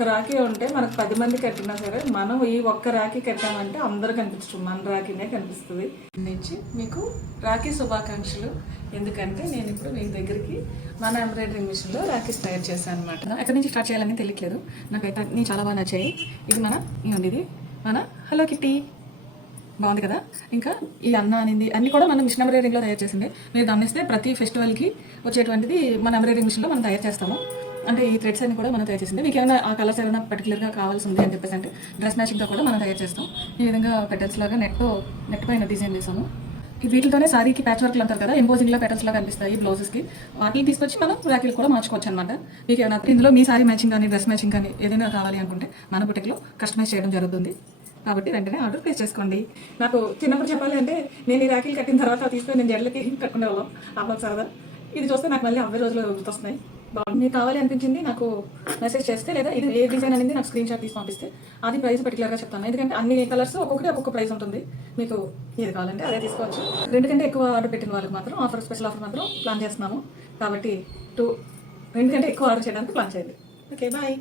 ఒక్క రాఖీ ఉంటే మనకు 10 మంది కట్టినా సరే మనం ఈ ఒక్క రాఖీ కట్టామంటే అందరూ కనిపించడం మన రాఖీనే కనిపిస్తుంది. నుంచి మీకు రాఖీ శుభాకాంక్షలు. ఎందుకంటే నేను ఇప్పుడు మీ దగ్గరికి మన ఎంబ్రాయిడరింగ్ మిషన్లో రాఖీస్ తయారు చేశాను అనమాట. ఎక్కడి నుంచి స్టార్ట్ చేయాలని తెలియట్లేదు, నాకైతే అన్నీ చాలా బాగా నచ్చాయి. ఇది మన హలో కిట్టి బాగుంది కదా. ఇంకా ఈ అనింది అన్ని కూడా మనం మిషన్ ఎంబ్రాయిడరింగ్లో తయారు చేసింది. మీరు గమనిస్తే ప్రతి ఫెస్టివల్కి వచ్చేటువంటిది మన ఎంబ్రాయిడరింగ్ మిషన్లో మనం తయారు చేస్తాము. అంటే ఈ థ్రెడ్స్ అన్ని కూడా మనం తయారు చేసింది. మీకు ఏమైనా ఆ కలర్స్ ఏమైనా పర్టికులర్గా కావాల్సి ఉంది అని చెప్పేసి అంటే డ్రెస్ మ్యాచింగ్తో కూడా మనం తయారు చేస్తాం. ఈ విధంగా పెటల్స్ లాగా నెట్ పైన డిజైన్ చేసాము. వీటితోనే సారీకి ప్యాచ్ వర్క్లు అంటారు కదా, ఎంబోజింగ్లో పెటల్స్ లాగా కనిపిస్తాయి బ్లౌజెస్కి. వాటిని తీసుకొచ్చి మనం రాఖీలు కూడా మార్చుకోవచ్చు అనమాట. మీకు ఏమైనా ఇందులో మీ సారీ మ్యాచింగ్ కానీ డ్రెస్ మ్యాచింగ్ కానీ ఏదైనా కావాలి అనుకుంటే మన బుటిక్లో కస్టమైజ్ చేయడం జరుగుతుంది. కాబట్టి వెంటనే ఆర్డర్ ప్లేస్ చేసుకోండి. నాకు చిన్నప్పుడు చెప్పాలి అంటే నేను ఈ రాఖీలు కట్టిన తర్వాత తీసుకొని నేను జడ్లకి కట్టుకునే వాళ్ళం అవ్వదు సరదా. ఇది చూస్తే నాకు మళ్ళీ 50 రోజులు గుర్తొస్తున్నాయి. బాగుంది, మీకు కావాలి అనిపించింది నాకు మెసేజ్ చేస్తే, లేదా ఇది ఏ డిజైన్ అనేది నాకు స్క్రీన్ షాట్ తీసి పంపిస్తే అది ప్రైస్ పర్టికులర్గా చెప్తాను. ఎందుకంటే అన్ని కలర్స్ ఒక్కొక్క ప్రైస్ ఉంటుంది. మీకు ఏది కావాలంటే అదే తీసుకోవచ్చు. 2 కంటే ఎక్కువ ఆర్డర్ పెట్టిన వాళ్ళకి మాత్రం స్పెషల్ ఆఫర్ మాత్రం ప్లాన్ చేస్తున్నాము. కాబట్టి 2 కంటే ఎక్కువ ఆర్డర్ చేయడానికి ప్లాన్ చేయండి. Okay, bye.